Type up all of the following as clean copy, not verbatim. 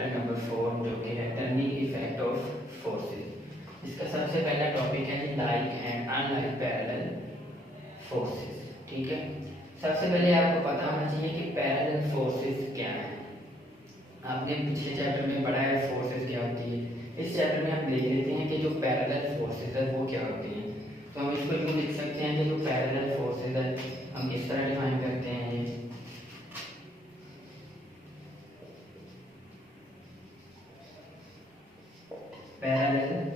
Chapter number 4 जो कि है टर्निंग इफेक्ट ऑफ फोर्सेस। इसका सबसे पहला टॉपिक है like and unlike parallel forces. ठीक है, सबसे पहले आपको पता होना चाहिए कि पैरेलल फोर्सेस क्या है। आपने पिछले चैप्टर में पढ़ा है फोर्सेस क्या होती है। इस चैप्टर में हम देख लेते हैं कि जो पैरेलल फोर्सेस है वो क्या होती है। तो हम इसको यूँ लिख सकते हैं कि जो पैरेलल फोर्सेस है हम इस तरह डिफाइन करते हैं। ये पैरेलल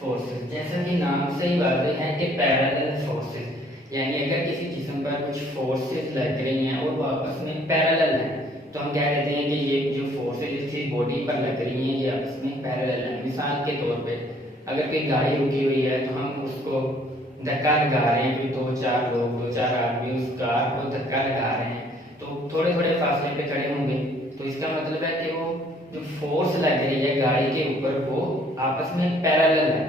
फोर्सेस, जैसा कि नाम से ही वाज़ेह है कि पैरेलल फोर्सेस, यानी अगर किसी जिस्म पर कुछ फोर्सेस लग रही हैं और वो आपस में पैरेलल हैं तो हम क्या कहते हैं कि ये जो फोर्सेस किसी बॉडी पर लग रही हैं ये आपस में पैरेलल हैं। मिसाल के तौर पे अगर कोई गाड़ी रुकी हुई है तो हम उसको धक्का लगा रहे हैं, कोई दो चार लोग, दो चार आदमी उस कार को धक्का लगा रहे हैं तो थोड़े थोड़े फासले पे खड़े होंगे। तो इसका मतलब है कि वो जो फोर्स लग रही है गाड़ी के ऊपर वो आपस में पैरेलल है,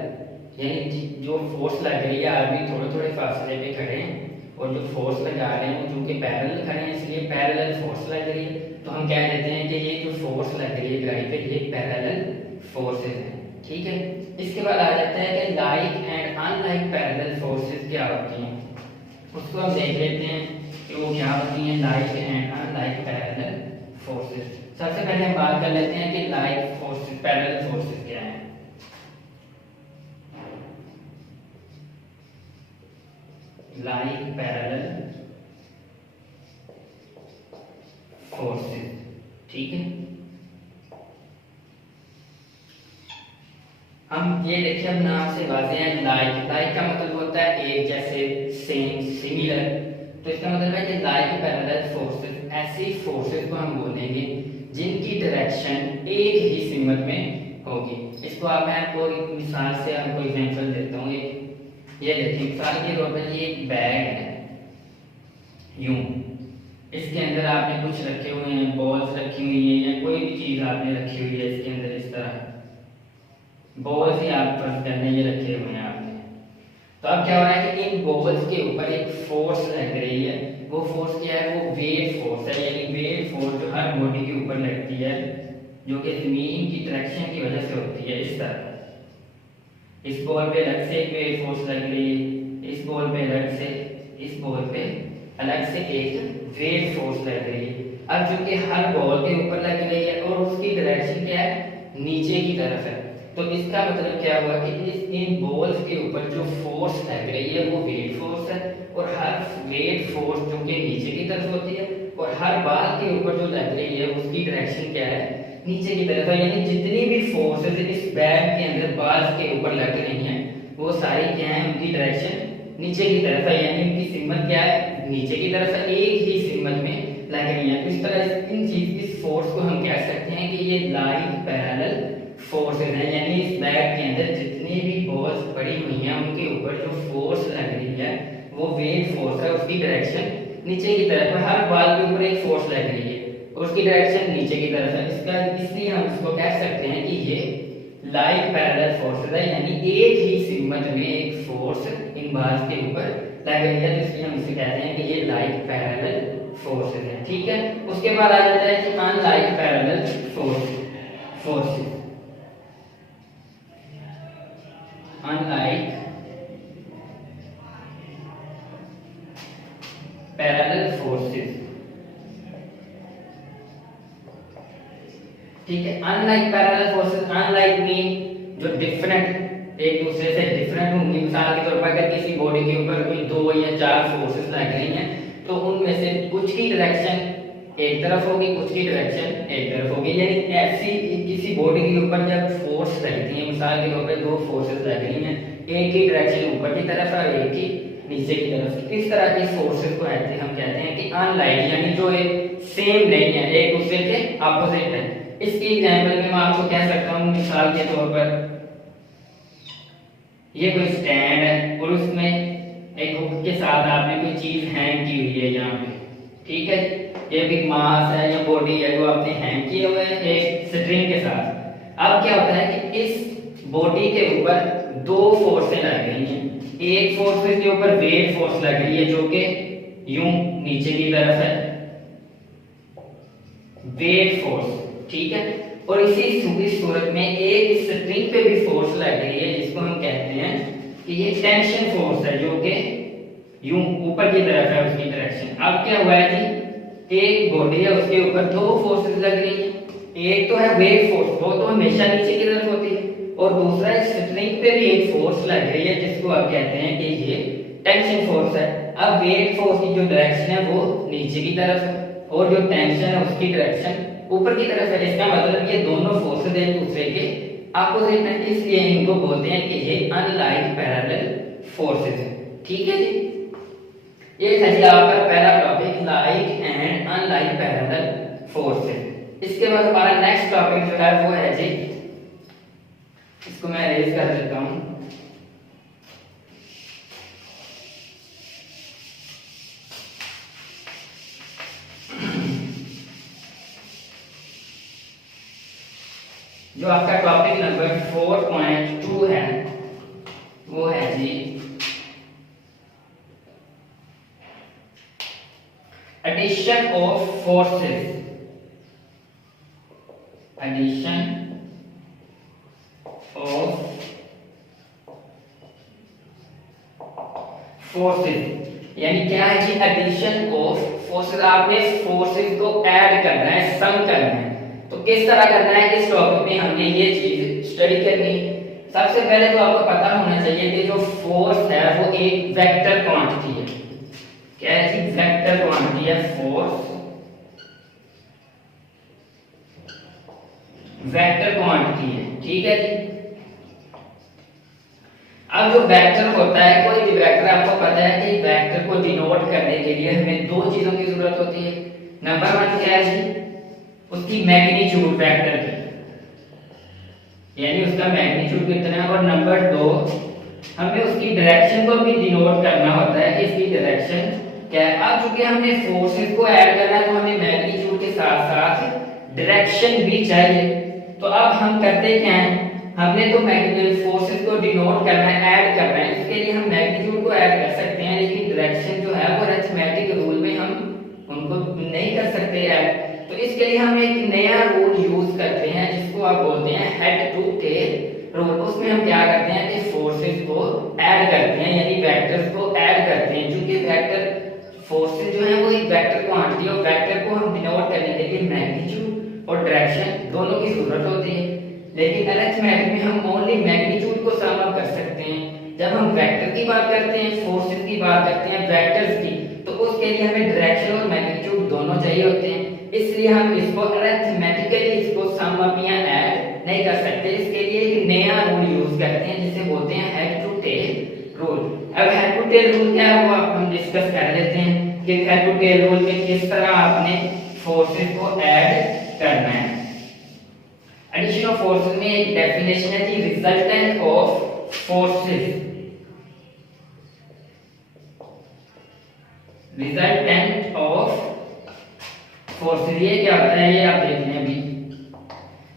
यानी जो फोर्स लग रही है आदमी थोड़े थोड़े फासले पे खड़े हैं और जो फोर्स लगा रहे हैं वो चूंकि पैरेलल खड़े हैं इसलिए पैरेलल फोर्स लग रही है। तो हम क्या कहते हैं कि ये जो फोर्स लग रही है गाड़ी पे ये पैरेलल फोर्सेस हैं। ठीक है, इसके बाद आ जाता है कि like and unlike parallel forces क्या होती हैं, उसको हम देख लेते हैं कि वो क्या होती हैं like and unlike parallel forces. सबसे पहले हम बात कर लेते हैं कि लाइक फोर्सेस पैरेलल फोर्सेस क्या है। लाइक पैरेलल फोर्सेस, ठीक है। हम ये देखिए अब नाम से वाज़ेह है लाइक, लाइक का मतलब होता है एक जैसे, सेम, सिमिलर। तो इसका मतलब है कि लाइक पैरेलल फोर्सेस ऐसी फोर्सेस को हम बोलेंगे जिनकी डायरेक्शन एक ही सिमत में होगी। इसको आप मैं आपको एक मिसाल से आपको एग्जांपल देता हूँ। ये देखिए मिसाल के तौर पर ये एक बैग है यूं, इसके अंदर आपने कुछ रखे हुए हैं, बॉल्स रखी हुई है या कोई भी चीज आपने रखी हुई है इसके अंदर, इस तरह बॉल्स ही आप फर्ज करने ये रखे हुए हैं आपने। तो अब क्या हो रहा है कि इन बॉल्स के ऊपर एक फोर्स लग रही है। वो फोर्स क्या है, वो वेट फोर्स है, यानी वेट फोर्स जो हर बॉडी के ऊपर लगती है जो कि जमीन की ट्रैक्शन की वजह से होती है। इस तरह इस बॉल पे अलग से एक वेट फोर्स लग रही है, इस बॉल पे अलग से, इस बॉल पे अलग से एक वेट फोर्स लग रही है। अब चूंकि हर बॉल के ऊपर लग रही है और उसकी डायरेक्शन क्या है, नीचे की तरफ है, तो इसका मतलब क्या हुआ कि इन बॉल्स के ऊपर जो फोर्स लग रही है वो वेट फोर्स है और हर वेट फोर्स जो कि नीचे की तरफ होती है और हर बाल के ऊपर जो लग रही है उसकी डायरेक्शन क्या है, नीचे की तरफ है। यानी जितनी भी फोर्सेस इस बैग के अंदर बाल के ऊपर लग रही हैं वो सारी क्या है, उनकी डायरेक्शन नीचे की तरफ है, यानी उनकी सिमत क्या है, नीचे की तरफ है, एक ही सिमत में लग रही है। तो इस तरह इन चीज इस फोर्स को हम कह सकते हैं कि ये लाइक पैरेलल फोर्सेस हैं, यानी इस बैग के अंदर जितनी भी बॉल्स पड़ी हुई हैं उनके ऊपर जो फोर्स लग रही है वो वेट फोर्स है, उसकी डायरेक्शन नीचे की तरफ है। हर बाल के ऊपर एक फोर्स लग रही है और उसकी डायरेक्शन नीचे की तरफ है। इसका इसलिए हम इसको कह सकते हैं कि ये लाइक पैरेलल फोर्सेस है, यानी एक ही सिमत में एक फोर्स इन बाल्स के ऊपर लग रही है। तो इसलिए हम इसे कहते हैं कि ये लाइक पैरेलल फोर्सेस है। ठीक है, उसके बाद आ जाता है कि unlike parallel forces. Unlike parallel forces, ठीक है। Unlike parallel forces, unlike mean जो डिफरेंट, एक दूसरे से डिफरेंट होंगी। मिसाल के तौर पर अगर किसी बॉडी के ऊपर कोई दो या चार फोर्सेस लग रही हैं तो उनमें से कुछ की डायरेक्शन एक तरफ होगी, कुछ की डायरेक्शन एक तरफ होगी। यानी ऐसी किसी बॉडी के ऊपर जब फोर्स लगती है, मिसाल के तौर पर दो फोर्सेस लग रही हैं, एक ही डायरेक्शन ऊपर की तरफ है और एक ही नीचे की तरफ, इस तरह की फोर्सेस को ऐसे हम कहते हैं कि अनलाइक, यानी जो एक सेम नहीं है, एक दूसरे के अपोजिट है। इसकी एग्जांपल में मैं आपको कह सकता हूँ, मिसाल के तौर पर ये कोई स्टैंड है और उसमें एक हुक के साथ आपने कोई चीज हैंग की हुई है यहाँ पे, ठीक है। ये भी मास है या बॉडी है वो आपने हैंग किए हुए हैं एक स्ट्रिंग के साथ। अब क्या होता है कि इस बॉडी के ऊपर दो फोर्सें लग रही हैं। एक फोर्स के ऊपर वेट फोर्स लग रही है जो कि यूं नीचे की तरफ है, वेट फोर्स, ठीक है। और इसी सूरत में एक स्ट्रिंग पे भी फोर्स लग रही है जिसको हम कहते हैं कि ये टेंशन फोर्स है, जो कि यूं ऊपर की तरफ है उसकी डायरेक्शन। अब क्या हुआ है जी, एक बॉडी है उसके ऊपर दो फोर्सेस लग रही है। एक तो है वेट फोर्स, वो तो हमेशा नीचे की तरफ होती है, और दूसरा इस स्ट्रिंग पे भी एक फोर्स लग रही है जिसको आप कहते हैं कि ये टेंशन फोर्स है। अब वेट फोर्स की जो डायरेक्शन है वो नीचे की तरफ है और जो टेंशन है उसकी डायरेक्शन ऊपर की तरफ है। इसका मतलब ये दोनों फोर्सेस एक दूसरे के अपोजिट हैं, इसलिए इनको बोलते हैं कि ये अनलाइक पैरेलल फोर्सेस है। ठीक है जी, ये था जी आपका पहला topic, like and unlike parallel forces. इसके बाद हमारा नेक्स्ट टॉपिक जो है वो है जी, इसको मैं अरेंज कर देता हूं। जो आपका टॉपिक नंबर 4.2 है वो है जी addition of forces. Addition of forces यानी क्या है जी, एडिशन ऑफ फोर्सेस। आपने फोर्सेस को ऐड करना है, सम करना है। तो किस तरह करना है, इस टॉपिक में हमने ये चीज स्टडी करनी। सबसे पहले तो आपको पता होना चाहिए कि जो फोर्स है वो एक वेक्टर क्वांटिटी है। क्या है जी, वेक्टर क्वांटिटी है फोर्स, वेक्टर क्वांटिटी है। ठीक है जी। अब जो वेक्टर होता है, कोई भी वेक्टर, आपको पता है कि वेक्टर को डिनोट करने के लिए हमें दो चीजों की जरूरत होती है। नंबर 1 क्या है जी, उसकी मैग्नीट्यूड वेक्टर की, यानी उसका मैग्नीट्यूड कितना है। और नंबर 2 हमें उसकी डायरेक्शन को भी डिनोट करना होता है, इसकी डायरेक्शन क्या है। अब चूंकि हमने फोर्सेस को ऐड करना है तो हमें मैग्नीट्यूड के साथ साथ डायरेक्शन भी चाहिए। तो अब हम करते क्या हैं, हमने तो मैग्नीट्यूड फोर्सेस को डिनोट करना है, ऐड करना है, इसके लिए हम मैग्नीट्यूड को ऐड कर सकते हैं, लेकिन डायरेक्शन जो है वो अरिथमेटिक रूल में हम उनको नहीं कर सकते ऐड। तो इसके लिए हम एक नया रूल यूज करते हैं जिसको आप बोलते हैं हेड टू टेल रूल। उसमें हम क्या करते हैं कि फोर्सेस को ऐड करते हैं, यानी वेक्टर्स को ऐड करते हैं। क्योंकि वेक्टर फोर्सेस जो है वो एक वेक्टर क्वांटिटी, और वेक्टर को हम डिनोट करने के लिए मैग्नीट्यूड और डायरेक्शन दोनों की जरूरत होती है। लेकिन अरिथमेटिक में हम ओनली मैग्नीट्यूड को सम अप कर सकते हैं। जब हम वेक्टर की बात करते हैं, फोर्सेस की बात करते हैं, वेक्टर्स की, तो उसके लिए हमें डायरेक्शन और मैग्नीट्यूड दोनों चाहिए होते हैं। इसलिए हम इसको अरिथमेटिकली इसको सम अप या ऐड नहीं कर सकते। इसके लिए एक नया रूल यूज करते हैं जिसे बोलते हैं हेड टू टेल रूल। अब हेड टू टेल रूल क्या है वो हम डिस्कस कर लेते हैं कि हेड टू टेल रूल में किस तरह आपने फोर्सेस को ऐड करना है। एडिशन ऑफ फोर्सेस में एक डेफिनेशन है कि resultant of forces, resultant of forces ये क्या होता है, ये आप देख लें अभी।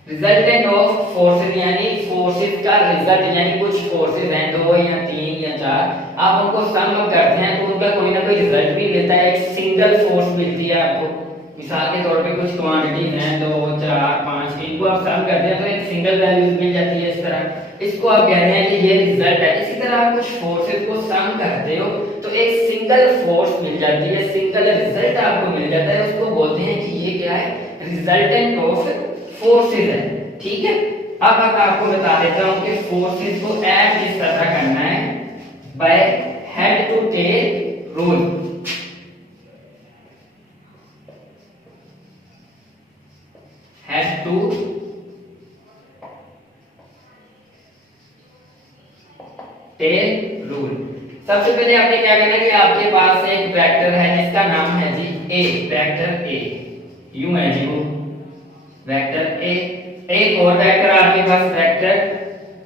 रिजल्टेंट ऑफ फोर्सेस यानी फोर्सेस का रिजल्ट, यानी कुछ फोर्सेस हैं 2 या 3 या 4, आप उनको सम अप करते हैं तो उनका कोई ना कोई रिजल्ट भी मिलता है, एक सिंगल फोर्स मिलती है आपको। मिसाल के तौर पे कुछ क्वांटिटीज हैं 2 4 5, इनको आप सम करते हैं तो एक सिंगल वैल्यू मिल जाती है। इस तरह इसको आप कहते हैं कि ये रिजल्ट है। इसी तरह आप कुछ फोर्सेस को सम करते हो तो एक सिंगल फोर्स मिल जाती है, सिंगल रिजल्ट आपको मिल जाता है, उसको बोलते हैं कि ये क्या है, रिजल्टेंट ऑफ फोर्सेस है। ठीक है। अब आपको बता देता हूं कि फोर्सेस को ऐड किस तरह करना है, by head to tail rule. Head to tail rule. सबसे पहले आपने क्या करना है कि आपके पास एक वेक्टर है जिसका नाम है जी ए, वेक्टर ए, यूं है जी वो वेक्टर ए। एक और वेक्टर आपके पास वेक्टर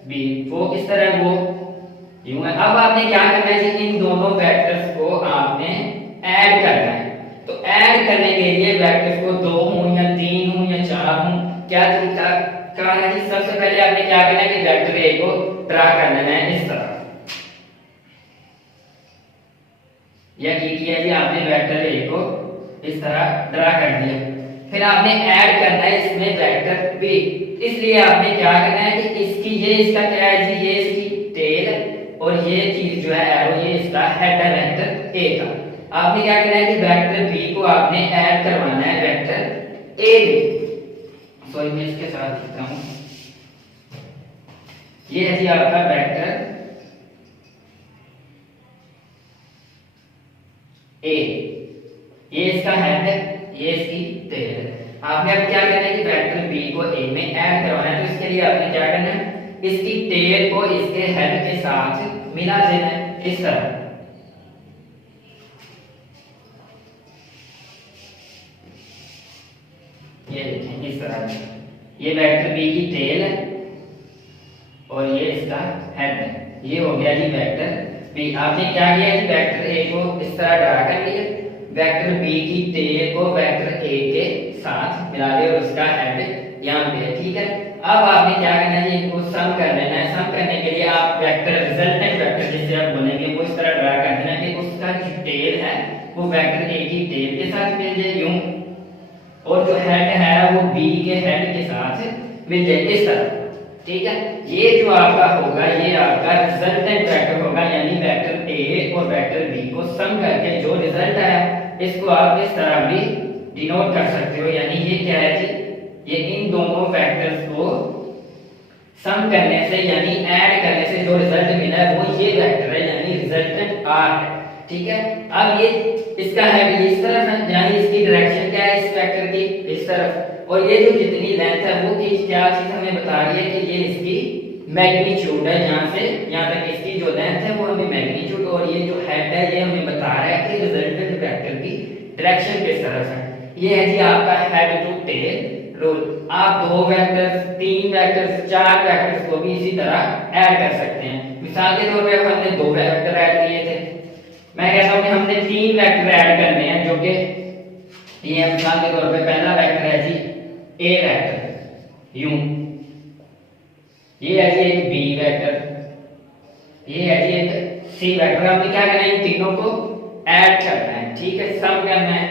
बी, वो किस तरह, वो यूं है। अब आपने क्या करना है जी, इन दोनों वेक्टर्स को आपने ऐड करना है। तो ऐड करने के लिए वेक्टर्स को 2 हो या 3 हो या 4 हो, क्या तरीका करना है जी। सबसे पहले आपने क्या करना है कि वेक्टर ए को ड्रा कर लेना है इस तरह, या किया जी आपने वेक्टर ए को इस तरह ड्रा कर दिया। फिर आपने ऐड करना है इसमें वेक्टर वेक्टर बी। इसलिए आपने क्या करना है कि इसकी ये इसका क्या है जी, ये इसकी टेल है और ये चीज जो है एरो ये इसका हेड है वेक्टर ए का। आपने क्या करना है कि वेक्टर बी को आपने ऐड करवाना है वेक्टर ए में। सॉरी मैं इसके साथ लिखता हूं, ये है जी आपका वेक्टर ए, ये इसका हेड है, ये इसकी टेल है। आपने अब क्या करना है कि वेक्टर बी को ए में ऐड करवाना है। तो इसके लिए आपने क्या करना है, इसकी टेल को इसके हेड के साथ मिला देना है इस तरह। ये देखें इस तरह, ये वेक्टर बी की टेल है और ये इसका हेड है। ये हो गया जी वेक्टर बी। आपने क्या किया जी, वेक्टर ए को इस तरह ड्रा कर लिया, वेक्टर बी की टेल को वेक्टर ए के साथ मिला दिया और उसका हेड यहाँ पे है। ठीक है, अब आपने क्या करना है, इनको सम कर लेना है। सम करने के लिए आप वेक्टर रिजल्टेंट वेक्टर जिसे आप बोलेंगे वो इस तरह ड्रा कर देना कि उसका जो टेल है वो वेक्टर ए की टेल के साथ मिल जाए यूं, और जो हेड है वो बी के हेड के साथ मिल जाए इस तरह। ठीक है, ये जो आपका होगा ये आपका रिजल्टेंट वेक्टर होगा, यानी वेक्टर ए और वेक्टर बी को सम करके जो रिजल्ट आया इसको आप इस तरह भी डिनोट कर सकते हो। यानी ये क्या है जी, ये इन दोनों वेक्टर्स को सम करने से यानी ऐड करने से जो रिजल्ट मिला है वो ये वेक्टर है, यानी रिजल्टेंट आर है। ठीक है, अब ये इसका हेड इस तरफ है, यानी इसकी डायरेक्शन क्या है इस वेक्टर की, इस तरफ। और ये जो जितनी लेंथ है वो क्या चीज हमें बता रही है कि ये इसकी मैग्नीट्यूड है, यहाँ से यहाँ तक इसकी जो लेंथ है वो हमें मैग्नीट्यूड, और ये जो हेड है ये हमें बता रहा है कि रिजल्टेंट वेक्टर की डायरेक्शन किस तरफ है। ये है जी आपका हेड टू टेल रूल। आप 2 वेक्टर्स, 3 वेक्टर्स, 4 वेक्टर्स को भी इसी तरह ऐड कर सकते हैं। मिसाल के तौर पे हमने 2 वेक्टर ऐड किए थे, मैं कहता हूं कि हमने 3 वेक्टर ऐड करने हैं, जो कि ये मिसाल के तौर पे पहला वेक्टर है जी ए वेक्टर यूं, ये है जी एक बी वेक्टर, ये है जी एक सी वेक्टर। हमने क्या करना है, इन तीनों को ऐड करना है। ठीक है, सम करना है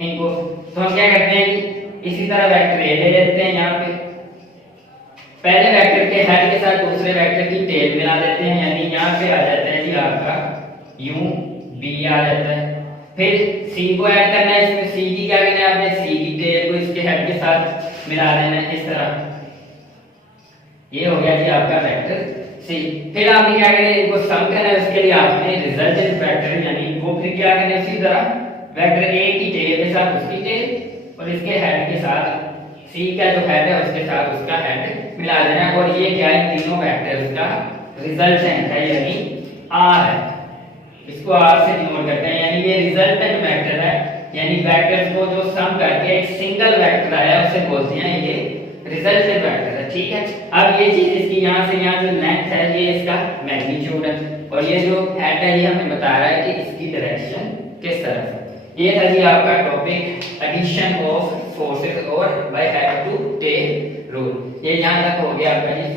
इनको। तो हम क्या करते हैं कि इसी तरह वेक्टर ए ले लेते हैं, यहाँ पे पहले वेक्टर के हेड के साथ दूसरे वेक्टर की टेल मिला देते हैं, यानी यहाँ पे आ जाता है जी आपका यूं बी आ जाता है। फिर सी को ऐड करना है, इसमें सी की क्या करना है, आपने सी की टेल को इसके हेड के साथ मिला देना है इस तरह। ये हो गया जी आपका वेक्टर सी। फिर आपने क्या करना है, इनको सम करना है, उसके लिए आपने रिजल्टेंट वेक्टर यानी इनको फिर क्या करना है, उसी तरह वेक्टर ए की टेल के साथ उसकी टेल और इसके हेड के साथ सी का जो हेड है उसके साथ उसका हेड मिला देना है। और ये क्या है, तीनों वेक्टर्स का रिजल्टेंट है यानी आर है, इसको आर से डिनोट करते हैं। यानी ये रिजल्टेंट वेक्टर है, यानी वेक्टर्स को जो सम करके एक सिंगल वेक्टर आया उसे बोलते हैं ये रिजल्टेंट वेक्टर है। ठीक है, अब ये चीज इसकी यहाँ से यहाँ जो लेंथ है ये इसका मैग्नीट्यूड है, और ये जो हेड है ये हमें बता रहा है कि इसकी डायरेक्शन किस तरफ है। ये था जी आपका टॉपिक एडिशन ऑफ फोर्सेस और by head to tail rule. ये यहाँ तक हो गया आपका जी